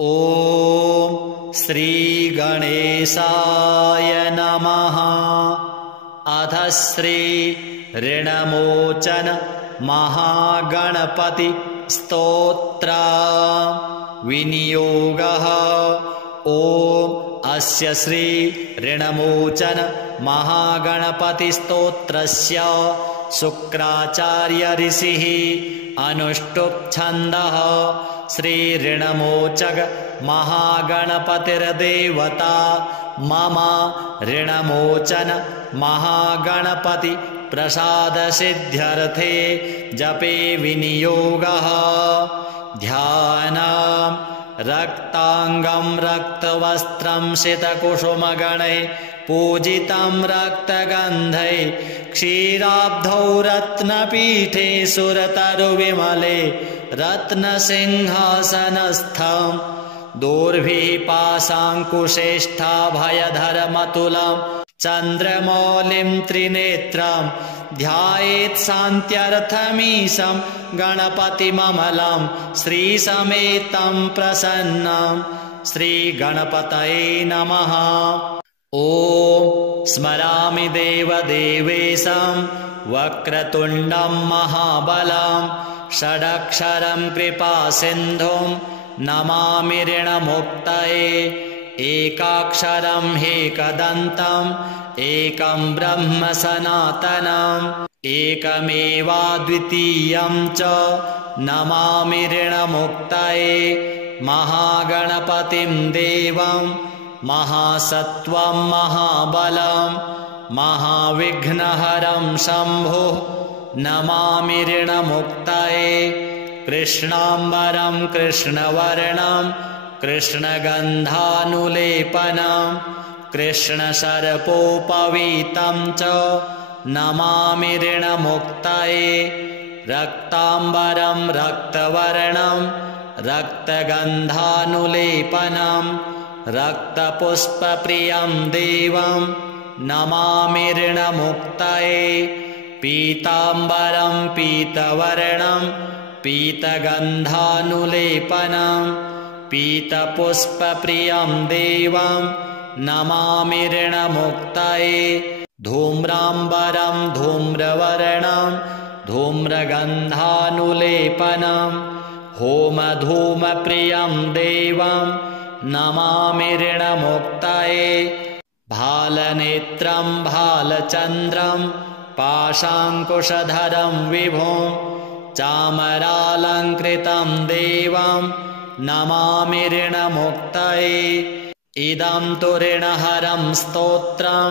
ॐ श्रीगणेशाय नमः। अथ श्री ऋणमोचन महागणपति स्तोत्र विनियोगः। ॐ अस्य श्री ऋणमोचन महागणपति स्तोत्रस्य शुक्राचार्य ऋषिः अनुष्टुप् छन्दः। श्री ऋणमोचक महागणपतिर्देवता मम ऋणमोचन महागणपति प्रसाद सिद्ध्यर्थे जपे विनियोगः। ध्यानम् रक्तांगं रक्तवस्त्रं शितकुसुमगणैः पूजितं रक्तगन्धै क्षीराब्धौ रत्नपीठे सुरतरुविमले रत्नसिंहासनस्थं दोर्भिः पाशाङ्कुशेष्ठाभयधरमतुलं चन्द्रमौलिं त्रिनेत्रं ध्यायेत् शान्त्यर्थमीशं गणपतिममलं श्रीसमेतं प्रसन्नं श्रीगणपतये नमः। ॐ स्मरामि देवदेवेशं वक्रतुण्डं महाबलं षडक्षरं कृपासिन्धुं नमामि ऋणमुक्तये। एकाक्षरं ह्येकदन्तम् एकं ब्रह्म सनातनम् एकमेवाद्वितीयं च नमामि ऋणमुक्तये। महागणपतिं देवं महासत्त्वं महाबलं महाविघ्नहरं शम्भुः नमामि ऋणमुक्तये। कृष्णाम्बरं कृष्णवर्णं कृष्णगन्धानुलेपनं कृष्णसर्पोपवीतं च नमामि ऋणमुक्तये। रक्ताम्बरं रक्तवर्णं रक्तगन्धानुलेपनं रक्तपुष्पप्रियं देवं नमामि ऋणमुक्तये। पीताम्बरं पीतवर्णं पीतगन्धानुलेपनं पीतपुष्पप्रियं देवं नमामि ऋणमुक्तये। धूम्राम्बरं धूम्रवर्णं धूम्रगन्धानुलेपनं होमधूमप्रियं देवं नमामि ऋणमुक्तये। भालनेत्रं भालचन्द्रं पाशाङ्कुशधरं विभुं चामरालङ्कृतं देवं नमामि ऋणमुक्तये। इदं तु ऋणहरं स्तोत्रं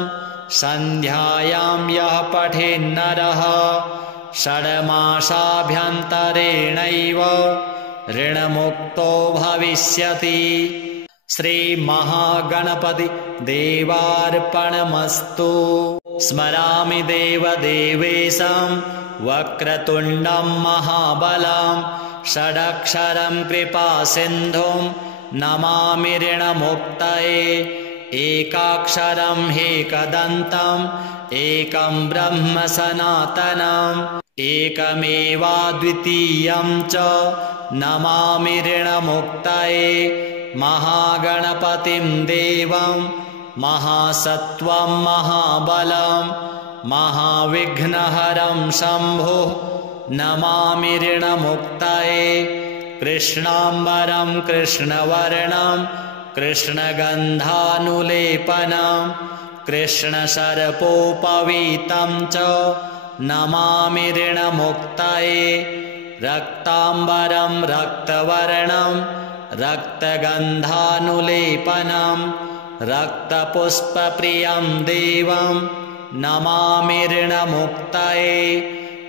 सन्ध्यायां यः पठेन्नरः षड्मासाभ्यन्तरेणैव ऋणमुक्तो भविष्यति। श्रीमहागणपति देवार्पणमस्तु। स्मरामि देवदेवेशं वक्रतुण्डं महाबलं षडक्षरं कृपासिन्धुं नमामि ऋणमुक्तये। एकाक्षरं ह्येकदन्तम् एकं ब्रह्म सनातनम् एकमेवाद्वितीयं च नमामि ऋणमुक्तये। महागणपतिं देवं महासत्त्वं महाबलं महाविघ्नहरं शम्भुः नमामि ऋणमुक्तये। कृष्णाम्बरं कृष्णवर्णं कृष्णगन्धानुलेपनं कृष्णसर्पोपवीतं च नमामि ऋणमुक्तये। रक्ताम्बरं रक्तवर्णं रक्तगन्धानुलेपनं रक्तपुष्पप्रियं देवं नमामि ऋणमुक्तये।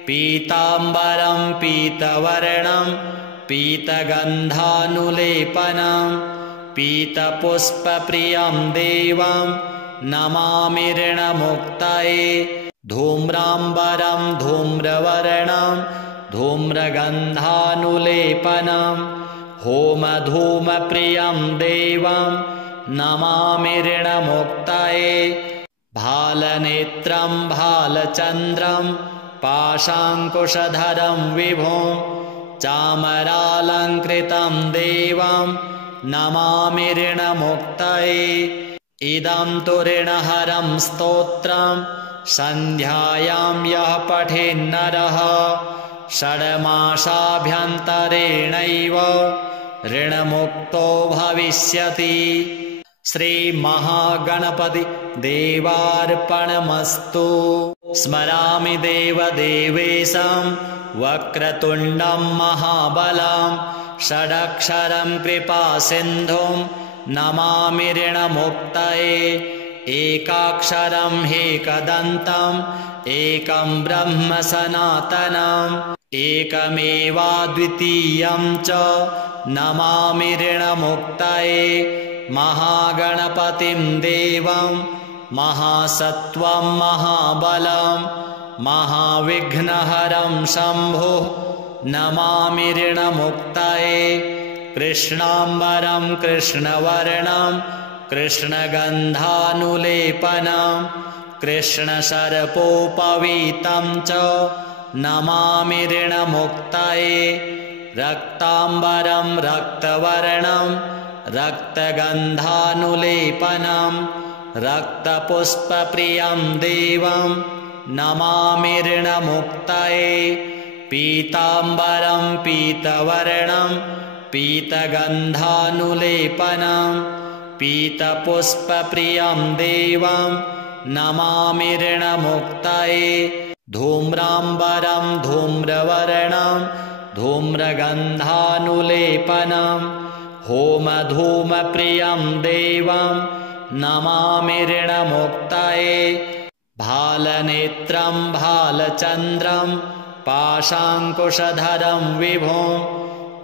पीताम्बरं पीतवर्णं पीतगन्धानुलेपनं पीतपुष्पप्रियं देवं नमामि ऋणमुक्तये। धूम्राम्बरं धूम्रवर्णं धूम्रगन्धानुलेपनं होमधूमप्रियं देवं नमामि ऋणमुक्तये। भालनेत्रं भालचन्द्रं पाशाङ्कुशधरं विभुं चामरालङ्कृतं देवं नमामि ऋणमुक्तये इदं तु ऋणहरं स्तोत्रं सन्ध्यायां यः पठेन्नरः षड्मासाभ्यन्तरेणैव ऋणमुक्तो भविष्यति। श्रीमहागणपति देवार्पणमस्तु। स्मरामि देवदेवेशं वक्रतुण्डं महाबलं षडक्षरं कृपासिन्धुं नमामि ऋणमुक्तये एकाक्षरं ह्येकदन्तम् एकं ब्रह्म सनातनम् एकमेवाद्वितीयं च नमामि ऋणमुक्तये महागणपतिं देवं महासत्त्वं महाबलं महाविघ्नहरं शम्भुः नमामि ऋणमुक्तये कृष्णाम्बरं कृष्णवर्णं कृष्णगन्धानुलेपनं कृष्णसर्पोपवीतं च नमामि ऋणमुक्तये रक्ताम्बरं रक्तवर्णं रक्तगन्धानुलेपनं रक्तपुष्पप्रियं देवं नमामि ऋणमुक्तये पीताम्बरं पीतवर्णं पीतगन्धानुलेपनं पीतपुष्पप्रियं देवं नमामि ऋणमुक्तये धूम्राम्बरं धूम्रवर्णं धूम्रगन्धानुलेपनं होमधूमप्रियं देवं नमामि ऋणमुक्तये भालनेत्रं भालचन्द्रं पाशाङ्कुशधरं विभुं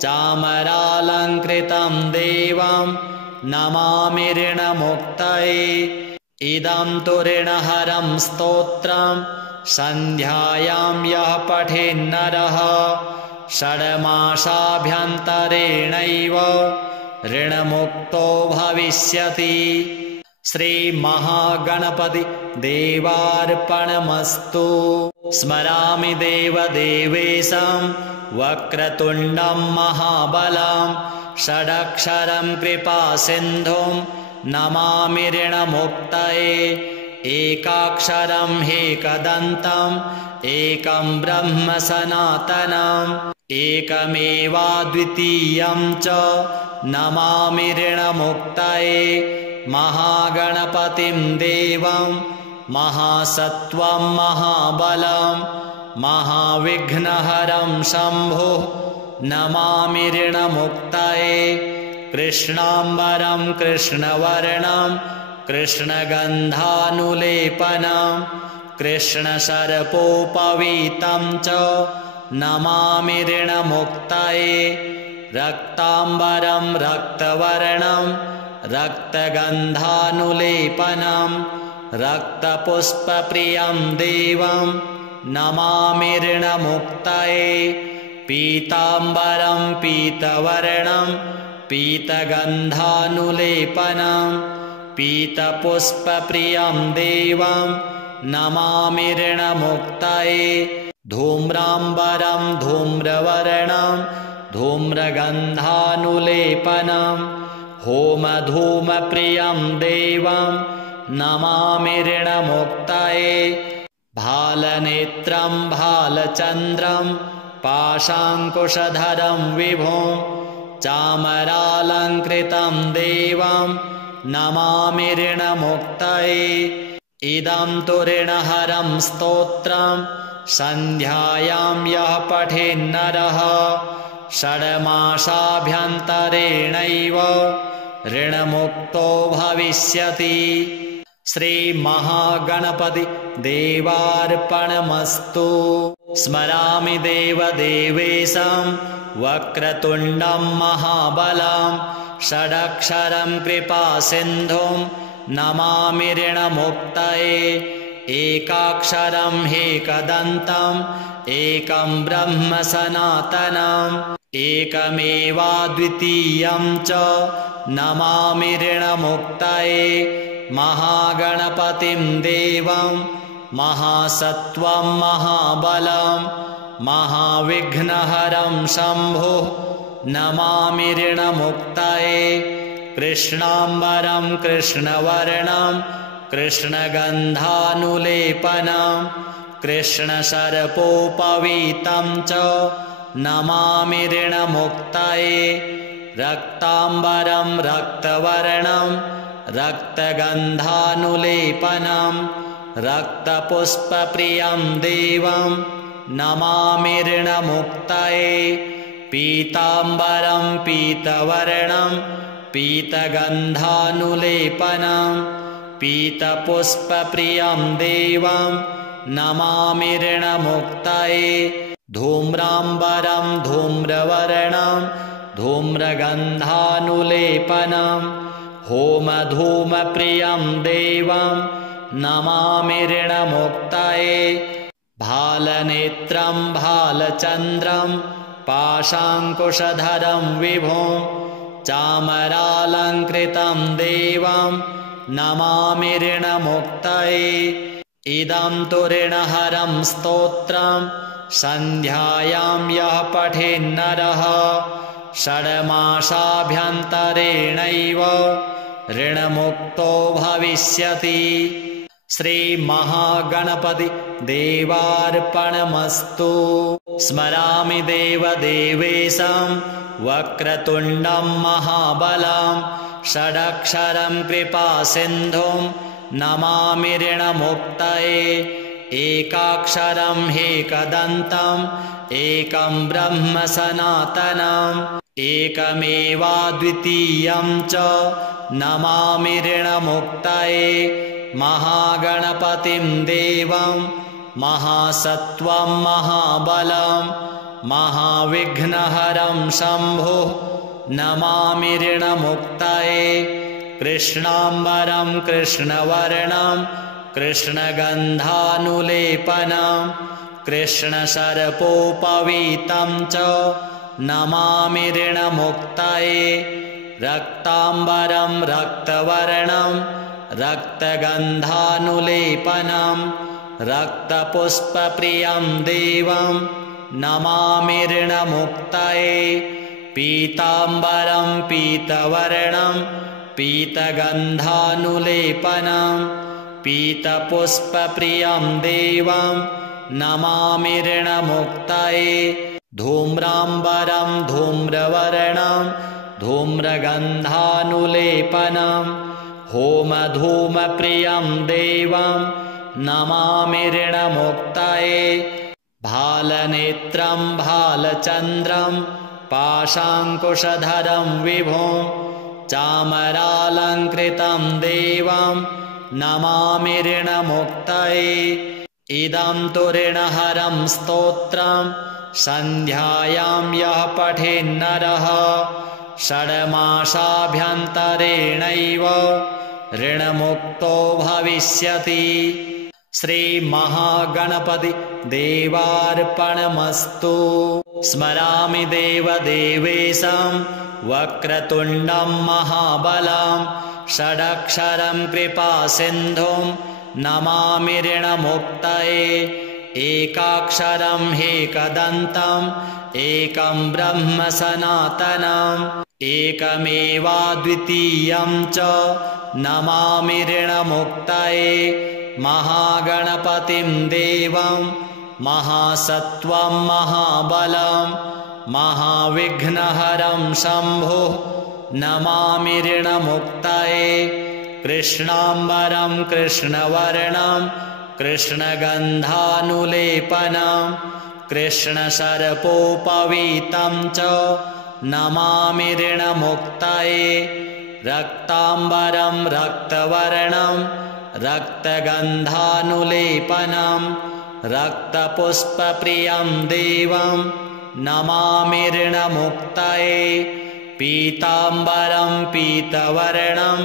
चामरालङ्कृतं देवं नमामि ऋणमुक्तये इदं तु ऋणहरं स्तोत्रं सन्ध्यायां यः पठेन्नरः षड्मासाभ्यन्तरेणैव ऋणमुक्तो भविष्यति। श्रीमहागणपति देवार्पणमस्तु। स्मरामि देवदेवेशं वक्रतुण्डं महाबलं षडक्षरं कृपासिन्धुं नमामि ऋणमुक्तये एकाक्षरं ह्येकदन्तम् एकं ब्रह्म सनातनम् एकमेवाद्वितीयं च नमामि ऋणमुक्तये महागणपतिं देवं महासत्त्वं महाबलं महाविघ्नहरं शम्भुः नमामि ऋणमुक्तये कृष्णाम्बरं कृष्णवर्णं कृष्णगन्धानुलेपनं कृष्णसर्पोपवीतं च नमामि ऋणमुक्तये रक्ताम्बरं रक्तवर्णं रक्तगन्धानुलेपनं रक्तपुष्पप्रियं देवं नमामि ऋणमुक्तये पीताम्बरं पीतवर्णं पीतगन्धानुलेपनं पीतपुष्पप्रियं देवं नमामि ऋणमुक्तये धूम्राम्बरं धूम्रवर्णं धूम्रगन्धानुलेपनं होमधूमप्रियं देवं नमामि ऋणमुक्तये भालनेत्रं भालचन्द्रं पाशाङ्कुशधरं विभुं चामरालङ्कृतं देवं नमामि ऋणमुक्तये इदं तु ऋणहरं स्तोत्रं सन्ध्यायां यः पठेन्नरः षड्मासाभ्यन्तरेणैव ऋणमुक्तो भविष्यति। श्रीमहागणपति देवार्पणमस्तु। स्मरामि देवदेवेशं वक्रतुण्डं महाबलं षडक्षरं कृपासिन्धुं नमामि ऋणमुक्तये एकाक्षरं ह्येकदन्तम् एकं ब्रह्म सनातनम् एकमेवाद्वितीयं च नमामि ऋणमुक्तये महागणपतिं देवं महासत्त्वं महाबलं महाविघ्नहरं शम्भुः नमामि ऋणमुक्ताये कृष्णाम्बरं कृष्णवर्णं कृष्णगन्धानुलेपनं कृष्णसर्पोपवीतं च नमामि ऋणमुक्ताये रक्ताम्बरं रक्तवर्णं रक्तगन्धानुलेपनं रक्तपुष्पप्रियं देवं नमामि ऋणमुक्ताये पीताम्बरं पीतवर्णं पीतगन्धानुलेपनं पीतपुष्पप्रियं देवं नमामि ऋणमुक्ताये धूम्राम्बरं धूम्रवर्णं धूम्रगन्धानुलेपनं होमधूमप्रियं देवं नमामि ऋणमुक्ताये भालनेत्रं भालचन्द्रं पाशाङ्कुशधरं विभुं चामरालङ्कृतं देवं नमामि ऋणमुक्ताये इदं तु ऋणहरं स्तोत्रं सन्ध्यायां यः पठेन्नरः षड्मासाभ्यन्तरेणैव ऋणमुक्तो भविष्यति। श्रीमहागणपति देवार्पणमस्तु। स्मरामि देवदेवेशं वक्रतुण्डं महाबलं षडक्षरं कृपासिन्धुं नमामि ऋणमुक्ताये एकाक्षरं ह्येकदन्तम् एकं ब्रह्म सनातनम् एकमेवाद्वितीयं च नमामि ऋणमुक्ताये महागणपतिं देवं महासत्त्वं महाबलं महाविघ्नहरं शम्भुः नमामि ऋणमुक्ताये कृष्णाम्बरं कृष्णवर्णं कृष्णगन्धानुलेपनं कृष्णसर्पोपवीतं च नमामि ऋणमुक्ताये रक्ताम्बरं रक्तवर्णं रक्तगन्धानुलेपनं रक्तपुष्पप्रियं देवं नमामि ऋणमुक्ताये पीताम्बरं पीतवर्णं पीतगन्धानुलेपनं पीतपुष्पप्रियं देवं नमामि ऋणमुक्ताये धूम्राम्बरं धूम्रवर्णं धूम्रगन्धानुलेपनं होमधूमप्रियं देवं नमामि ऋणमुक्ताये भालनेत्रं भालचन्द्रं पाशाङ्कुशधरं विभुं चामरालङ्कृतं देवं नमामि ऋणमुक्ताये इदं तु ऋणहरं स्तोत्रं सन्ध्यायां यः पठेन्नरः षड्मासाभ्यन्तरेणैव ऋणमुक्तो भविष्यति। श्रीमहागणपति देवार्पणमस्तु। स्मरामि देवदेवेशं वक्रतुण्डं महाबलं षडक्षरं कृपासिन्धुं नमामि ऋणमुक्ताये एकाक्षरं ह्येकदन्तम् एकं ब्रह्म सनातनम् एकमेवाद्वितीयं च नमामि ऋणमुक्ताये महागणपतिं देवं महासत्त्वं महाबलं महाविघ्नहरं शम्भुः नमामि ऋणमुक्ताये कृष्णाम्बरं कृष्णवर्णं कृष्णगन्धानुलेपनं कृष्णसर्पोपवीतं च नमामि ऋणमुक्ताये रक्ताम्बरं रक्तवर्णं रक्तगन्धानुलेपनं रक्तपुष्पप्रियं देवं नमामि ऋणमुक्ताये पीताम्बरं पीतवर्णं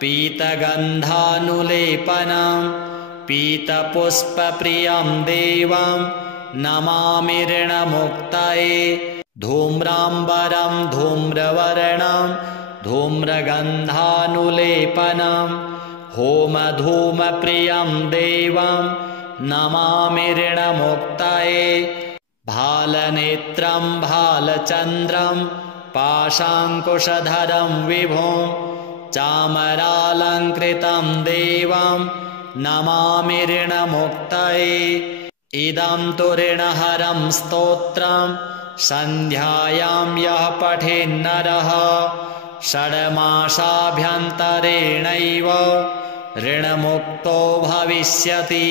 पीतगन्धानुलेपनं पीतपुष्पप्रियं देवं नमामि ऋणमुक्ताये धूम्राम्बरं धूम्रवर्णं धूम्रगन्धानुलेपनं होमधूमप्रियं देवं नमामि ऋणमुक्ताये भालनेत्रं भालचन्द्रं पाशाङ्कुशधरं विभुं चामरालङ्कृतं देवं नमामि ऋणमुक्तये इदं तु ऋणहरं स्तोत्रं सन्ध्यायां यः पठेन्नरः षड्मासाभ्यन्तरेणैव ऋणमुक्तो भविष्यति।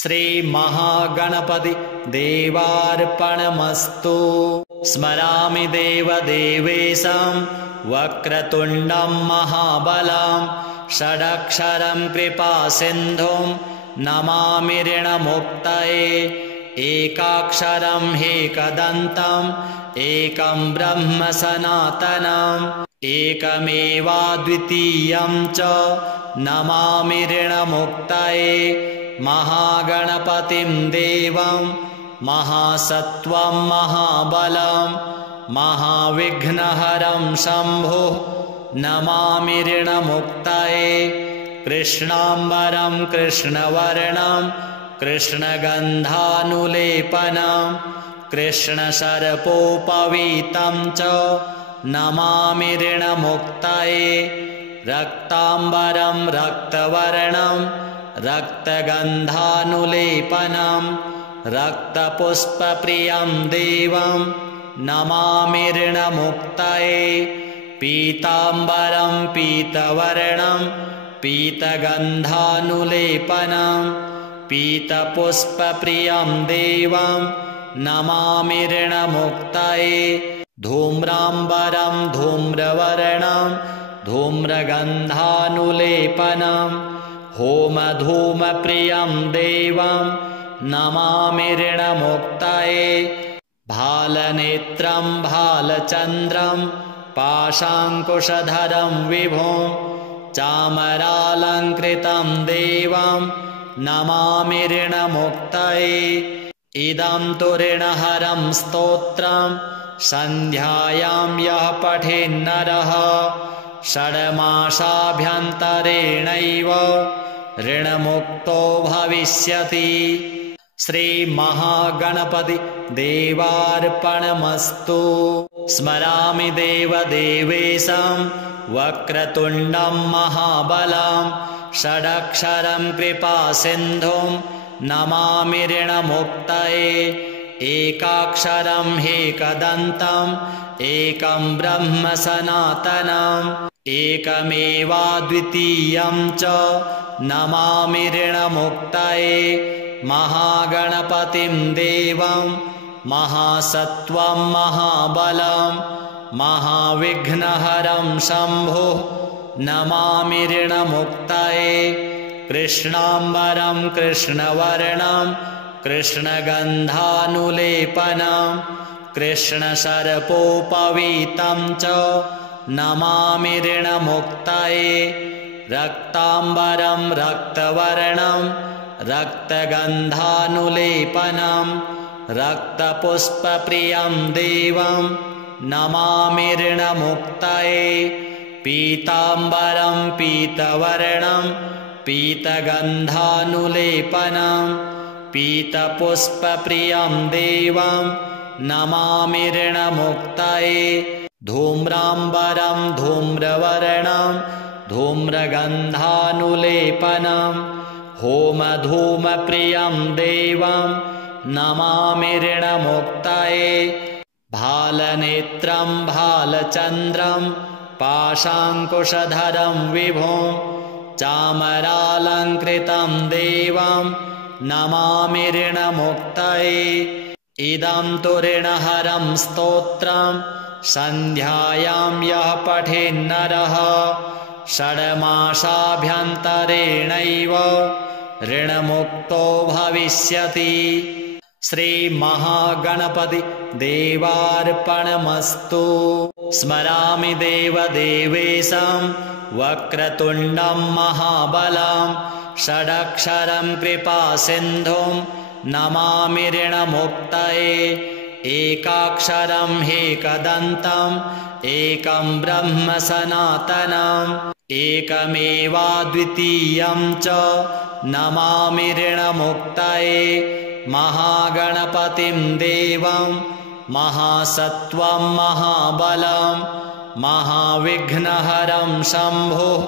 श्रीमहागणपति देवार्पणमस्तु। स्मरामि देवदेवेशं वक्रतुण्डं महाबलं षडक्षरं कृपासिन्धुं नमामि ऋणमुक्तये एकाक्षरं ह्येकदन्तम् एकं ब्रह्म सनातनम् एकमेवाद्वितीयं च नमामि ऋणमुक्तये महागणपतिं देवं महासत्त्वं महाबलं महाविघ्नहरं शम्भुः नमामि ऋणमुक्तये कृष्णाम्बरं कृष्णवर्णं कृष्णगन्धानुलेपनं कृष्णसर्पोपवीतं च नमामि ऋणमुक्तये रक्ताम्बरं रक्तवर्णं रक्तगन्धानुलेपनं रक्तपुष्पप्रियं देवं नमामि ऋणमुक्तये पीताम्बरं पीतवर्णं पीतगन्धानुलेपनं पीतपुष्पप्रियं देवं नमामि ऋणमुक्तये धूम्राम्बरं धूम्रवर्णं धूम्रगन्धानुलेपनं होमधूमप्रियं देवं नमामि ऋणमुक्तये भालनेत्रं भालचन्द्रं पाशाङ्कुशधरं विभुं चामरालङ्कृतं देवं नमामि ऋणमुक्तये इदं तु ऋणहरं स्तोत्रं सन्ध्यायां यः पठेन्नरः षड्मासाभ्यन्तरेणैव ऋणमुक्तो भविष्यति। श्रीमहागणपति देवार्पणमस्तु। स्मरामि देवदेवेशं वक्रतुण्डं महाबलं षडक्षरं कृपासिन्धुं नमामि ऋणमुक्तये एकाक्षरं ह्येकदन्तम् एकं ब्रह्म सनातनम् एकमेवाद्वितीयं च नमामि ऋणमुक्तये महागणपतिं देवं महासत्त्वं महाबलं महाविघ्नहरं शम्भुः नमामि ऋणमुक्तये कृष्णाम्बरं कृष्णवर्णं कृष्णगन्धानुलेपनं कृष्णसर्पोपवीतं च नमामि ऋणमुक्तये रक्ताम्बरं रक्तवर्णं रक्तगन्धानुलेपनं रक्तपुष्पप्रियं देवं नमामि ऋणमुक्तये पीताम्बरं पीतवर्णं पीतगन्धानुलेपनं पीतपुष्पप्रियं देवं नमामि ऋणमुक्तये धूम्राम्बरं धूम्रवर्णं धूम्रगन्धानुलेपनं होमधूमप्रियं देवं नमामि ऋणमुक्तये भालनेत्रं भालचन्द्रं पाशाङ्कुशधरं विभुं चामरालङ्कृतं देवं नमामि ऋणमुक्तये इदं तु ऋणहरं स्तोत्रं सन्ध्यायां यः पठेन्नरः षड्मासाभ्यन्तरेणैव ऋणमुक्तो भविष्यति। श्रीमहागणपति देवार्पणमस्तु। स्मरामि देवदेवेशं वक्रतुण्डं महाबलं षडक्षरं कृपासिन्धुं नमामि ऋणमुक्तये एकाक्षरं ह्येकदन्तम् एकं ब्रह्म सनातनम् एकमेवाद्वितीयं च नमामि ऋणमुक्तये महागणपतिं देवं महासत्त्वं महाबलं महाविघ्नहरं शम्भुः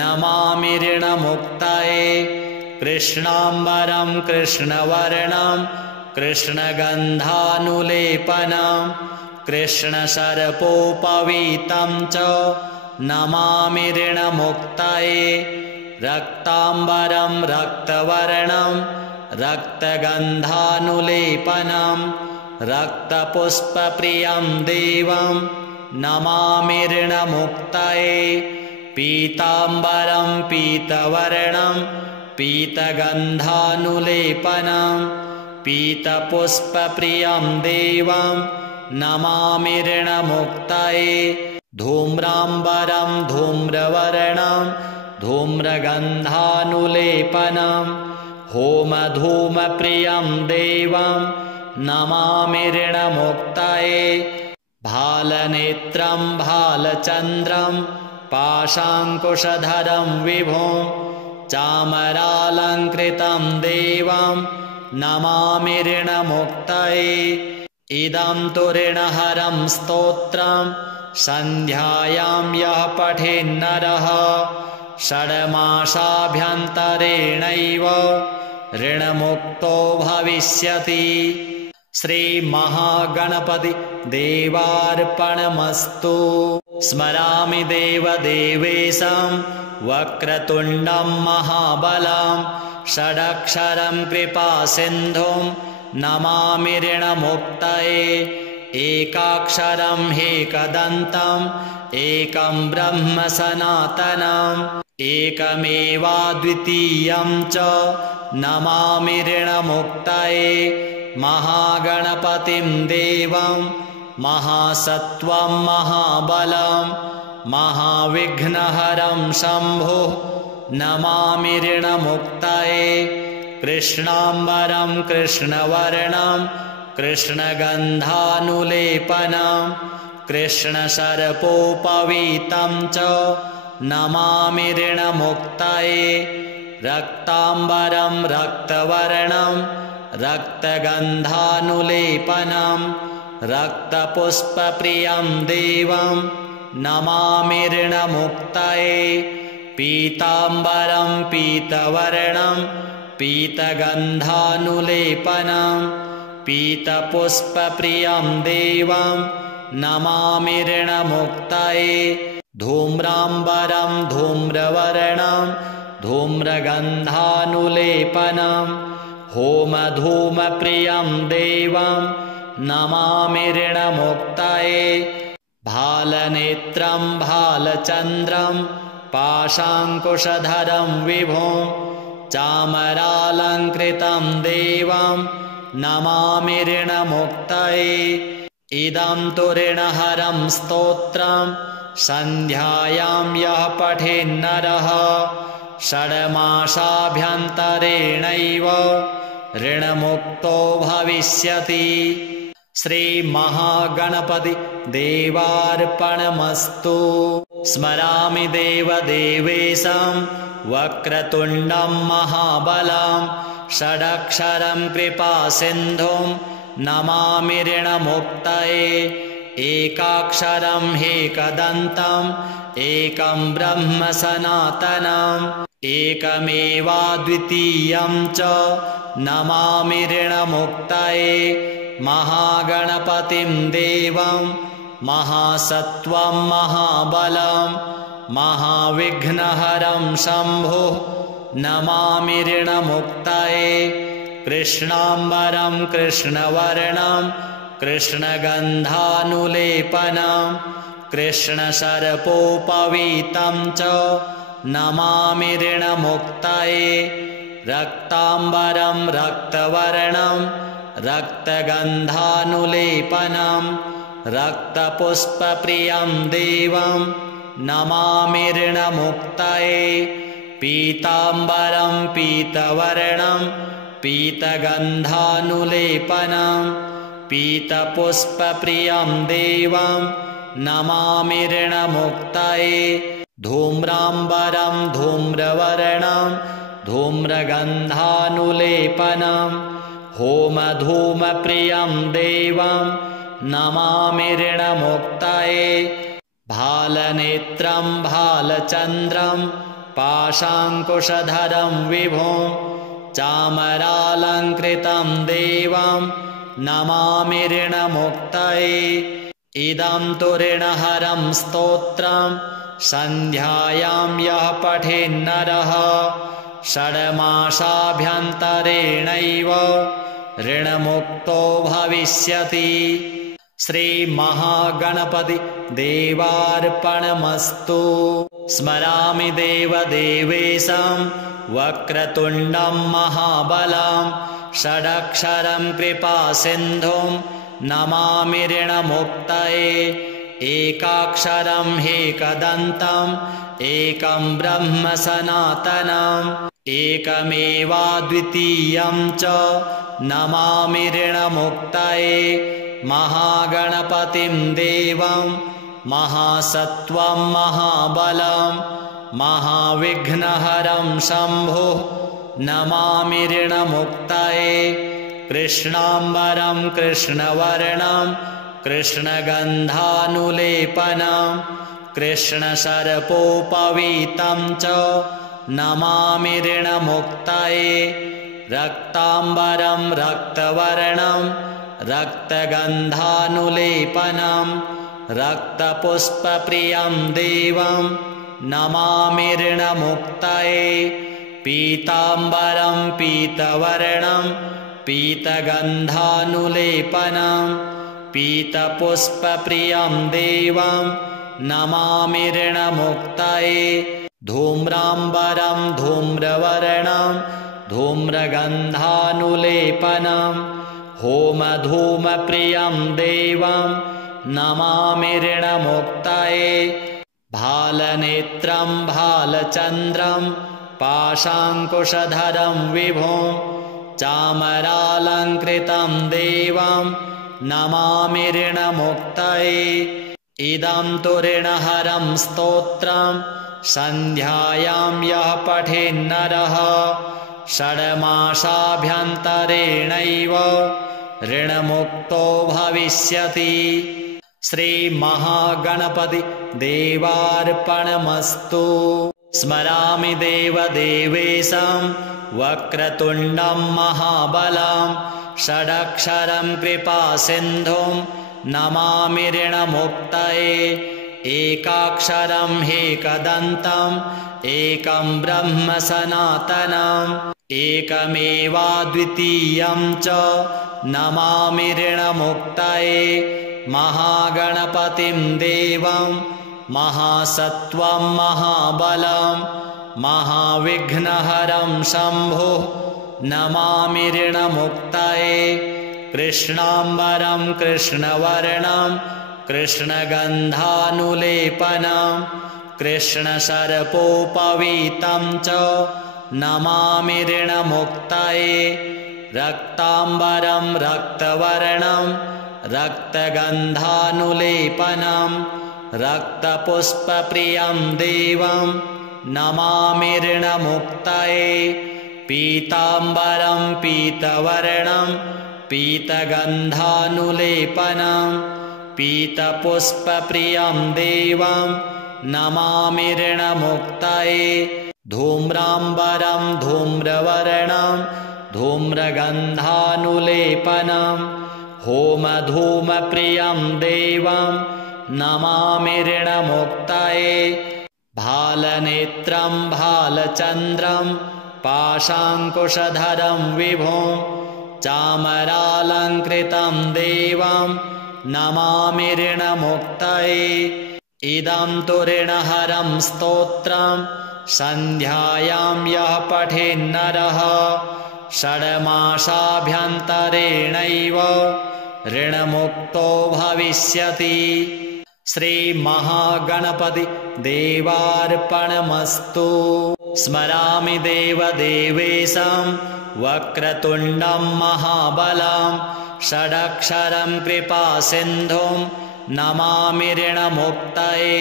नमामि ऋणमुक्तये कृष्णाम्बरं कृष्णवर्णं कृष्णगन्धानुलेपनं कृष्णसर्पोपवीतं च नमामि ऋणमुक्तये रक्ताम्बरं रक्तवर्णं रक्तगन्धानुलेपनं रक्तपुष्पप्रियं देवं नमामि ऋणमुक्तये पीताम्बरं पीतवर्णं पीतगन्धानुलेपनं पीतपुष्पप्रियं देवं नमामि ऋणमुक्तये धूम्राम्बरं धूम्रवर्णं धूम्रगन्धानुलेपनं होमधूमप्रियं देवं नमामि ऋणमुक्तये भालनेत्रं भालचन्द्रं पाशाङ्कुशधरं विभुं चामरालङ्कृतं देवं नमामि ऋणमुक्तये इदं तु ऋणहरं स्तोत्रं सन्ध्यायां यः पठेन्नरः षड्मासाभ्यन्तरेणैव ऋणमुक्तो भविष्यति। श्रीमहागणपति देवार्पणमस्तु। स्मरामि देवदेवेशं वक्रतुण्डं महाबलं षडक्षरं कृपासिन्धुं नमामि ऋणमुक्तये एकाक्षरं ह्येकदन्तम् एकं ब्रह्म सनातनम् एकमेवाद्वितीयं च नमामि ऋणमुक्तये महागणपतिं देवं महासत्त्वं महाबलं महाविघ्नहरं शम्भुः नमामि ऋणमुक्तये कृष्णाम्बरं कृष्णवर्णं कृष्णगन्धानुलेपनं कृष्णसर्पोपवीतं च नमामि ऋणमुक्तये रक्ताम्बरं रक्तवर्णं रक्तगन्धानुलेपनं रक्तपुष्पप्रियं देवं नमामि ऋणमुक्तये पीताम्बरं पीतवर्णं पीतगन्धानुलेपनं पीतपुष्पप्रियं देवं नमामि ऋणमुक्तये धूम्राम्बरं धूम्रवर्णं धूम्रगन्धानुलेपनं होमधूमप्रियं देवं नमामि ऋणमुक्तये भालनेत्रं भालचन्द्रं पाशाङ्कुशधरं विभुं चामरालङ्कृतं देवं नमामि ऋणमुक्तये इदं तु ऋणहरं स्तोत्रं सन्ध्यायां यः पठेन्नरः षड्मासाभ्यन्तरेणैव ऋणमुक्तो भविष्यति। श्रीमहागणपति देवार्पणमस्तु। स्मरामि देवदेवेशं वक्रतुण्डं महाबलं षडक्षरं कृपासिन्धुं नमामि ऋणमुक्तये एकाक्षरं ह्येकदन्तम् एकं ब्रह्म सनातनम् एकमेवाद्वितीयं च नमामि ऋणमुक्तये महागणपतिं देवं महासत्त्वं महाबलं महाविघ्नहरं शम्भुः नमामि ऋणमुक्तये कृष्णाम्बरं कृष्णवर्णं कृष्णगन्धानुलेपनं कृष्णसर्पोपवीतं च नमामि ऋणमुक्तये रक्ताम्बरं रक्तवर्णं रक्तगन्धानुलेपनं रक्तपुष्पप्रियं देवं नमामि ऋणमुक्तये पीताम्बरं पीतवर्णं पीतगन्धानुलेपनं पीतपुष्पप्रियं देवं नमामि ऋणमुक्तये धूम्राम्बरं धूम्रवर्णं धूम्रगन्धानुलेपनं होमधूमप्रियं देवं नमामि ऋणमुक्तये भालनेत्रं भालचन्द्रं पाशाङ्कुशधरं विभुं चामरालङ्कृतं देवं नमामि ऋणमुक्तये इदं तु ऋणहरं स्तोत्रं सन्ध्यायां यः पठेन्नरः षड्मासाभ्यन्तरेणैव ऋणमुक्तो भविष्यति। श्रीमहागणपति देवार्पणमस्तु। स्मरामि देवदेवेशं वक्रतुण्डं महाबलं षडक्षरं कृपासिन्धुं नमामि ऋणमुक्तये एकाक्षरं ह्येकदन्तम् एकं ब्रह्म सनातनम् एकमेवाद्वितीयं च नमामि ऋणमुक्तये महागणपतिं देवं महासत्त्वं महाबलं महाविघ्नहरं शम्भुः नमामि ऋणमुक्तये कृष्णाम्बरं कृष्णवर्णं कृष्णगन्धानुलेपनं कृष्णसर्पोपवीतं च नमामि ऋणमुक्तये रक्ताम्बरं रक्तवर्णं रक्तगन्धानुलेपनं रक्तपुष्पप्रियं देवं नमामि ऋणमुक्तये पीताम्बरं पीतवर्णं पीतगन्धानुलेपनं पीतपुष्पप्रियं देवं नमामि ऋणमुक्तये धूम्राम्बरं धूम्रवर्णं धूम्रगन्धानुलेपनं होमधूमप्रियं देवं नमामि ऋणमुक्तये भालनेत्रं भालचन्द्रं पाशाङ्कुशधरं विभुं चामरालङ्कृतं देवं नमामि ऋणमुक्तये इदं तु ऋणहरं स्तोत्रं सन्ध्यायां यः पठेन्नरः षड्मासाभ्यन्तरेणैव ऋणमुक्तो भविष्यति। श्रीमहागणपति देवार्पणमस्तु। स्मरामि देवदेवेशं वक्रतुण्डं महाबलं षडक्षरं कृपासिन्धुं नमामि ऋणमुक्तये एकाक्षरं ह्येकदन्तम् एकं ब्रह्म सनातनम् एकमेवाद्वितीयं च नमामि ऋणमुक्तये महागणपतिं देवं महासत्त्वं महाबलं महाविघ्नहरं शम्भुः नमामि ऋणमुक्तये कृष्णाम्बरं कृष्णवर्णं कृष्णगन्धानुलेपनं कृष्णसर्पोपवीतं च नमामि ऋणमुक्तये रक्ताम्बरं रक्तवर्णं रक्तगन्धानुलेपनं रक्तपुष्पप्रियं देवं नमामि ऋणमुक्तये पीताम्बरं पीतवर्णं पीतगन्धानुलेपनं पीतपुष्पप्रियं देवं नमामि ऋणमुक्तये धूम्राम्बरं धूम्रवर्णं धूम्रगन्धानुलेपनं होमधूमप्रियं देवं नमामि ऋणमुक्तये भालनेत्रं भालचन्द्रं पाशाङ्कुशधरं विभुं चामरालङ्कृतं देवं नमामि ऋणमुक्तये इदं तु ऋणहरं स्तोत्रं सन्ध्यायां यः पठेन्नरः षड्मासाभ्यन्तरेणैव ऋणमुक्तो भविष्यति। श्रीमहागणपति देवार्पणमस्तु। स्मरामि देवदेवेशं वक्रतुण्डं महाबलं षडक्षरं कृपासिन्धुं नमामि ऋणमुक्तये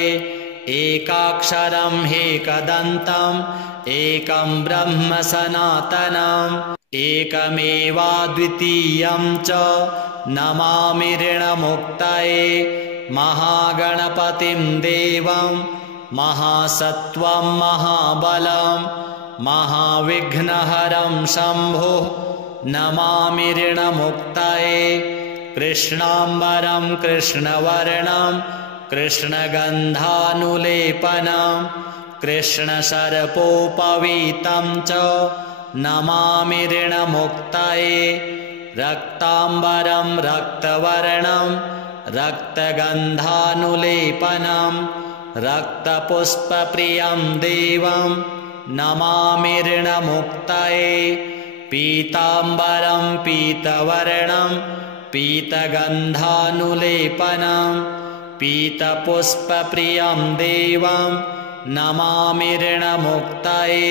एकाक्षरं ह्येकदन्तम् एकं ब्रह्म सनातनम् एकमेवाद्वितीयं च नमामि ऋणमुक्तये महागणपतिं देवं महासत्त्वं महाबलं महाविघ्नहरं शम्भुः नमामि ऋणमुक्तये कृष्णाम्बरं कृष्णवर्णं कृष्णगन्धानुलेपनं कृष्णसर्पोपवीतं च नमामि ऋणमुक्तये रक्ताम्बरं रक्तवर्णं रक्तगन्धानुलेपनं रक्तपुष्पप्रियं देवं नमामि ऋणमुक्तये पीताम्बरं पीतवर्णं पीतगन्धानुलेपनं पीतपुष्पप्रियं देवं नमामि ऋणमुक्तये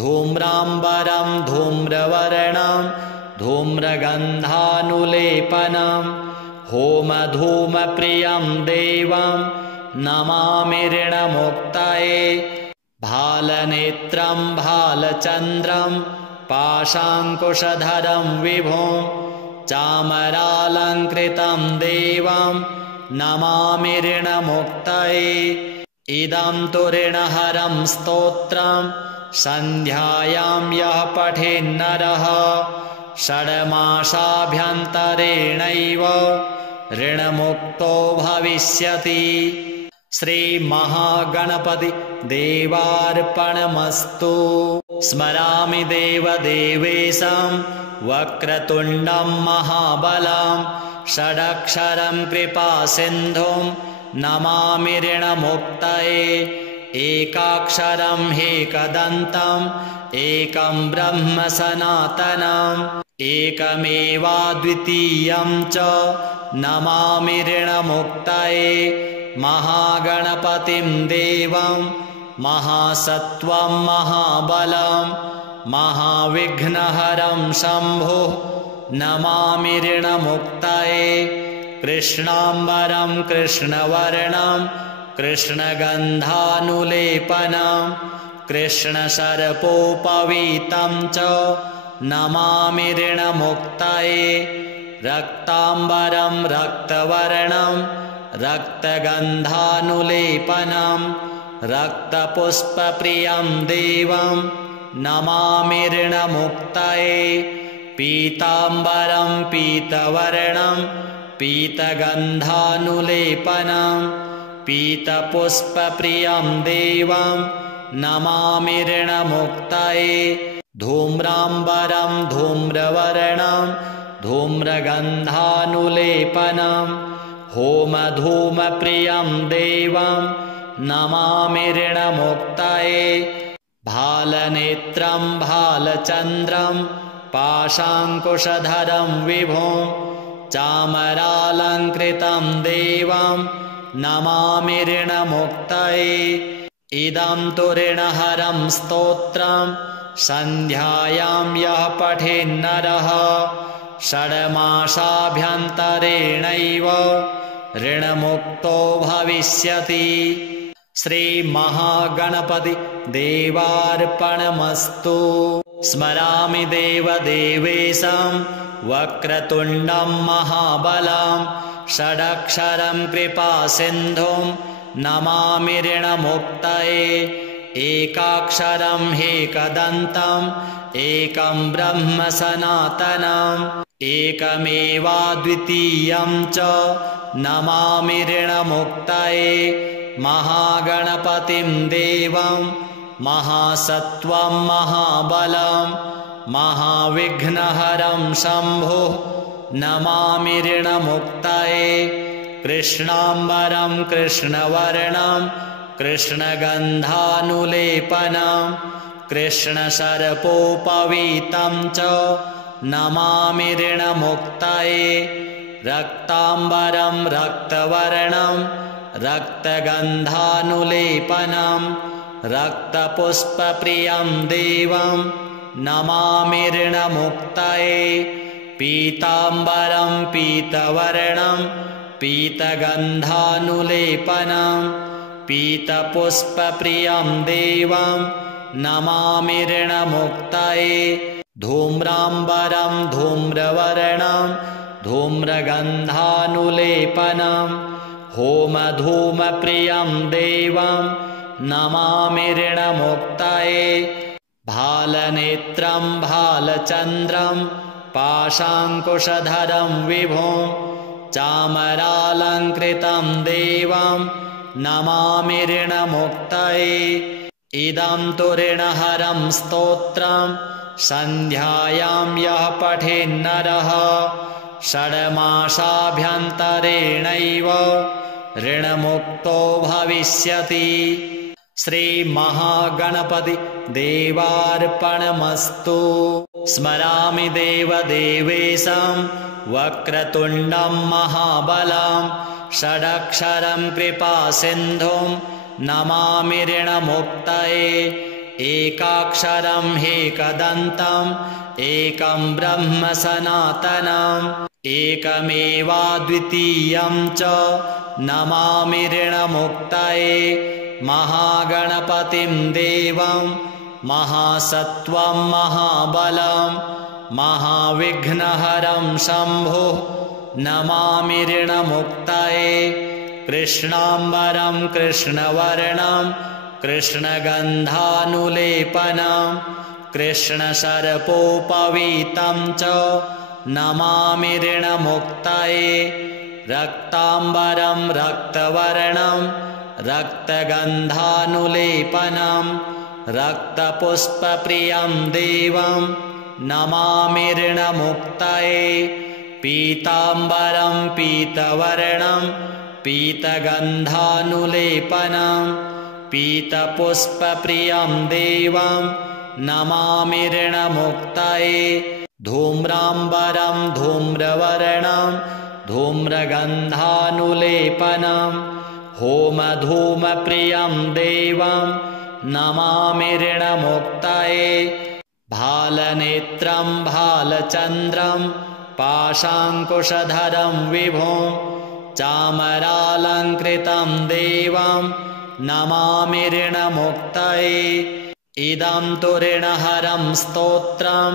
धूम्राम्बरं धूम्रवर्णं धूम्रगन्धानुलेपनं होमधूमप्रियं देवं नमामि ऋणमुक्तये भालनेत्रं भालचन्द्रं पाशाङ्कुशधरं विभुं चामरालङ्कृतं देवं नमामि ऋणमुक्तये इदं तु ऋणहरं स्तोत्रं सन्ध्यायां यः पठेन्नरः षड्मासाभ्यन्तरेणैव ऋणमुक्तो भविष्यति। श्रीमहागणपति देवार्पणमस्तु। स्मरामि देवदेवेशं वक्रतुण्डं महाबलं षडक्षरं कृपासिन्धुं नमामि ऋणमुक्तये एकाक्षरं ह्येकदन्तम् एकं ब्रह्म सनातनम् एकमेवाद्वितीयं च नमामि ऋणमुक्तये महागणपतिं देवं महासत्त्वं महाबलं महाविघ्नहरं शम्भुः नमामि ऋणमुक्तये कृष्णाम्बरं कृष्णवर्णं कृष्णगन्धानुलेपनं कृष्णसर्पोपवीतं च नमामि ऋणमुक्तये रक्ताम्बरं रक्तवर्णं रक्तगन्धानुलेपनं रक्तपुष्पप्रियं देवं नमामि ऋणमुक्तये पीताम्बरं पीतवर्णं पीतगन्धानुलेपनं पीतपुष्पप्रियं देवं नमामि ऋणमुक्तये धूम्राम्बरं धूम्रवर्णं धूम्रगन्धानुलेपनं होमधूमप्रियं देवं नमामि ऋणमुक्तये भालनेत्रं भालचन्द्रं पाशाङ्कुशधरं विभुं चामरालङ्कृतं देवं नमामि ऋणमुक्तये इदं तु ऋणहरं स्तोत्रं सन्ध्यायां यः पठेन्नरः षड्मासाभ्यन्तरेणैव ऋणमुक्तो भविष्यति। श्रीमहागणपति देवार्पणमस्तु। स्मरामि देवदेवेशं वक्रतुण्डं महाबलं षडक्षरं कृपासिन्धुं नमामि ऋणमुक्तये एकाक्षरं ह्येकदन्तम् एकं ब्रह्म सनातनम् एकमेवाद्वितीयं च नमामि ऋणमुक्तये महागणपतिं देवं महासत्त्वं महाबलं महाविघ्नहरं शम्भुः नमामि ऋणमुक्तये कृष्णाम्बरं कृष्णवर्णं कृष्णगन्धानुलेपनं कृष्णसर्पोपवीतं च नमामि ऋणमुक्तये रक्ताम्बरं रक्तवर्णं रक्तगन्धानुलेपनं रक्तपुष्पप्रियं देवं नमामि ऋणमुक्तये पीताम्बरं पीतवर्णं पीतगन्धानुलेपनं पीतपुष्पप्रियं देवं नमामि ऋणमुक्तये धूम्राम्बरं धूम्रवर्णं धूम्रगन्धानुलेपनं होमधूमप्रियं देवं नमामि ऋणमुक्तये भालनेत्रं भालचन्द्रं पाशाङ्कुशधरं विभुं चामरालङ्कृतं देवं नमामि ऋणमुक्तये इदं तु ऋणहरं स्तोत्रं सन्ध्यायां यः पठेन्नरः षड्मासाभ्यन्तरेणैव ऋणमुक्तो भविष्यति। श्रीमहागणपति देवार्पणमस्तु। स्मरामि देवदेवेशं वक्रतुण्डं महाबलं षडक्षरं कृपासिन्धुं नमामि ऋणमुक्तये एकाक्षरं ह्येकदन्तम् एकं ब्रह्म सनातनम् एकमेवाद्वितीयं च नमामि ऋणमुक्तये महागणपतिं देवं महासत्त्वं महाबलं महाविघ्नहरं शम्भुः नमामि ऋणमुक्तये कृष्णाम्बरं कृष्णवर्णं कृष्णगन्धानुलेपनं कृष्णसर्पोपवीतं च नमामि ऋणमुक्तये रक्ताम्बरं रक्तवर्णं रक्तगन्धानुलेपनं रक्तपुष्पप्रियं देवं नमामि ऋणमुक्तये पीताम्बरं पीतवर्णं पीतगन्धानुलेपनं पीतपुष्पप्रियं देवं नमामि ऋणमुक्तये धूम्राम्बरं धूम्रवर्णं धूम्रगन्धानुलेपनं होमधूमप्रियं देवं नमामि ऋणमुक्तये भालनेत्रं भालचन्द्रं पाशाङ्कुशधरं विभुं चामरालङ्कृतं देवं नमामि ऋणमुक्तये इदं तु ऋणहरं स्तोत्रं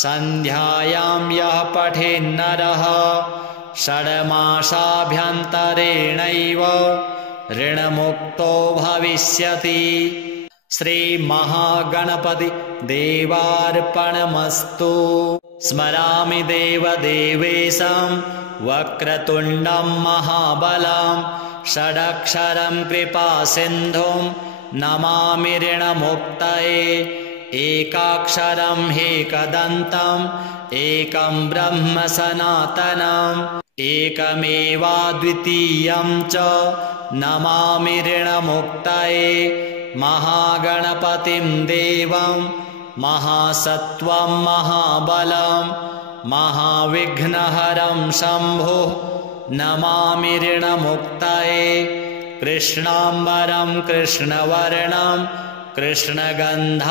सन्ध्यायां यः पठेन्नरः षड्मासाभ्यन्तरेणैव ऋणमुक्तो भविष्यति। श्रीमहागणपति देवार्पणमस्तु। स्मरामि देवदेवेशं वक्रतुण्डं महाबलं षडक्षरं कृपासिन्धुं नमामि ऋणमुक्तये एकाक्षरं ह्येकदन्तम् एकं ब्रह्म सनातनम् एकमेवाद्वितीयं च नमामि ऋणमुक्तये महागणपतिं देवं महासत्त्वं महाबलं महाविघ्नहरं शम्भुः नमामि ऋणमुक्तये कृष्णाम्बरं कृष्णवर्णं कृष्णगन्धानुलेपनं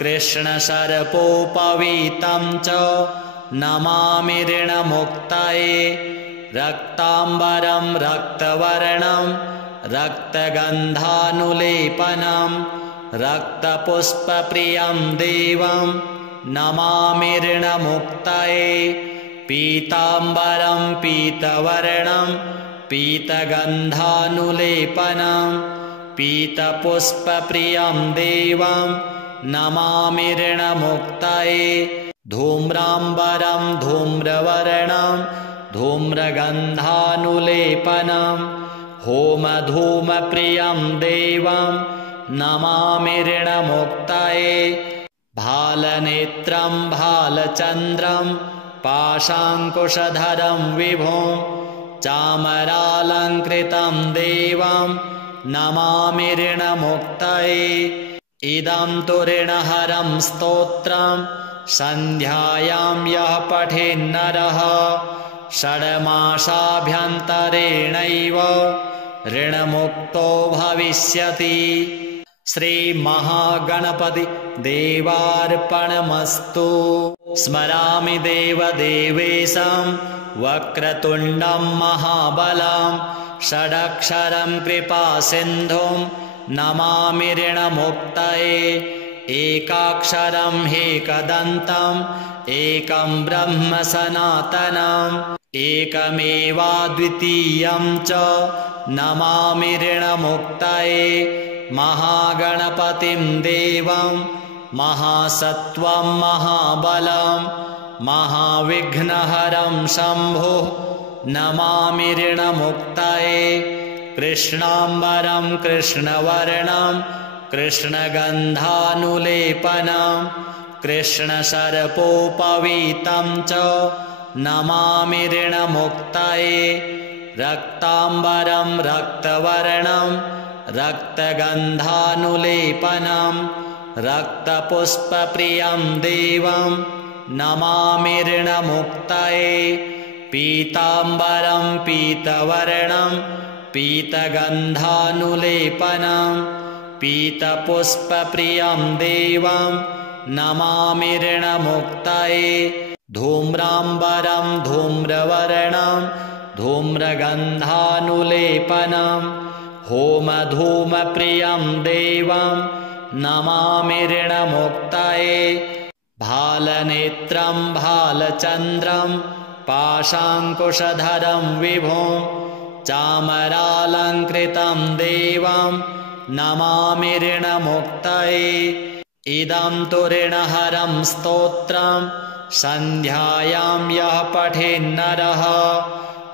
कृष्णसर्पोपवीतं च नमामि ऋणमुक्तये रक्ताम्बरं रक्तवर्णं रक्तगन्धानुलेपनं रक्तपुष्पप्रियं देवं नमामि ऋणमुक्तये पीताम्बरं पीतवर्णं पीतगन्धानुलेपनं पीतपुष्पप्रियं देवं नमामि ऋणमुक्तये धूम्राम्बरं धूम्रवर्णं धूम्रगन्धानुलेपनं होमधूमप्रियं देवं नमामि ऋणमुक्तये भालनेत्रं भालचन्द्रं पाशाङ्कुशधरं विभुं चामरालङ्कृतं देवं नमामि ऋणमुक्तये इदं तु ऋणहरं स्तोत्रं सन्ध्यायां यः पठेन्नरः षड्मासाभ्यन्तरेणैव ऋणमुक्तो भविष्यति। श्रीमहागणपति देवार्पणमस्तु। स्मरामि देवदेवेशं वक्रतुण्डं महाबलं षडक्षरं कृपासिन्धुं नमामि ऋणमुक्तये एकाक्षरं ह्येकदन्तम् एकं ब्रह्म सनातनम् एकमेवाद्वितीयं च नमामि ऋणमुक्तये महागणपतिं देवं महासत्त्वं महाबलं महाविघ्नहरं शम्भुः नमामि ऋणमुक्तये कृष्णाम्बरं कृष्णवर्णं कृष्णगन्धानुलेपनं कृष्णसर्पोपवीतं च नमामि ऋणमुक्तये रक्ताम्बरं रक्तवर्णं रक्तगन्धानुलेपनं रक्तपुष्पप्रियं देवं नमामि ऋणमुक्तये पीताम्बरं पीतवर्णं पीतगन्धानुलेपनं पीतपुष्पप्रियं देवं नमामि ऋणमुक्तये धूम्राम्बरं धूम्रवर्णं धूम्रगन्धानुलेपनं होमधूमप्रियं देवं नमामि ऋणमुक्तये भालनेत्रं भालचन्द्रं पाशाङ्कुशधरं विभुं चामरालङ्कृतं देवं नमामि ऋणमुक्तये इदं तु ऋणहरं स्तोत्रं सन्ध्यायां यः पठेन्नरः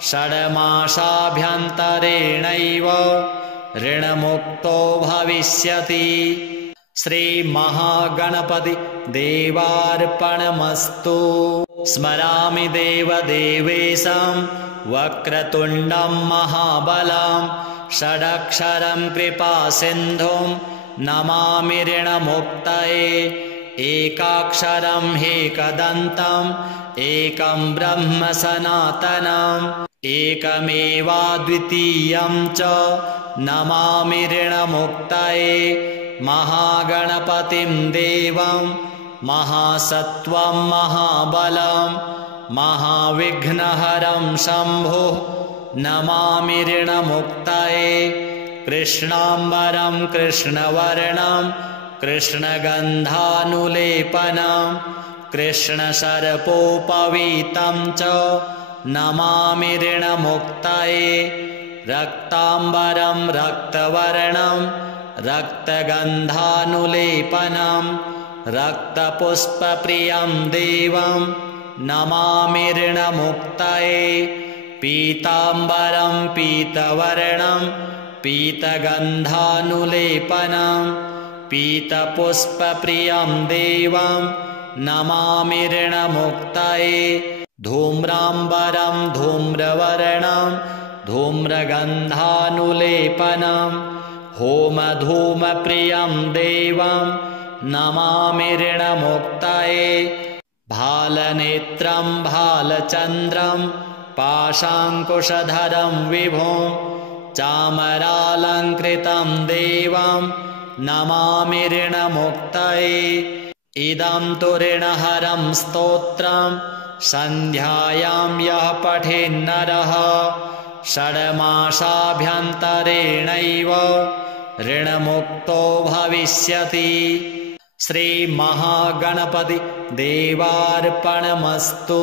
षड्मासाभ्यन्तरेणैव ऋणमुक्तो भविष्यति। श्रीमहागणपति देवार्पणमस्तु। स्मरामि देवदेवेशं वक्रतुण्डं महाबलं षडक्षरं कृपासिन्धुं नमामि ऋणमुक्तये एकाक्षरं ह्येकदन्तम् एकं ब्रह्म सनातनम् एकमेवाद्वितीयं च नमामि ऋणमुक्तये महागणपतिं देवं महासत्त्वं महाबलं महाविघ्नहरं शम्भुः नमामि ऋणमुक्तये कृष्णाम्बरं कृष्णवर्णं कृष्णगन्धानुलेपनं कृष्णसर्पोपवीतं च नमामि ऋणमुक्तये रक्ताम्बरं रक्तवर्णं रक्तगन्धानुलेपनं रक्तपुष्पप्रियं देवं नमामि ऋणमुक्तये पीताम्बरं पीतवर्णं पीतगन्धानुलेपनं पीतपुष्पप्रियं देवं नमामि ऋणमुक्तये धूम्राम्बरं धूम्रवर्णं धूम्रगन्धानुलेपनं होमधूमप्रियं देवं नमामि ऋणमुक्तये भालनेत्रं भालचन्द्रं पाशाङ्कुशधरं विभुं चामरालङ्कृतं देवं नमामि ऋणमुक्तये इदं तु ऋणहरं स्तोत्रं सन्ध्यायां यः पठेन्नरः षड्मासाभ्यन्तरेणैव ऋणमुक्तो भविष्यति। श्रीमहागणपति देवार्पणमस्तु।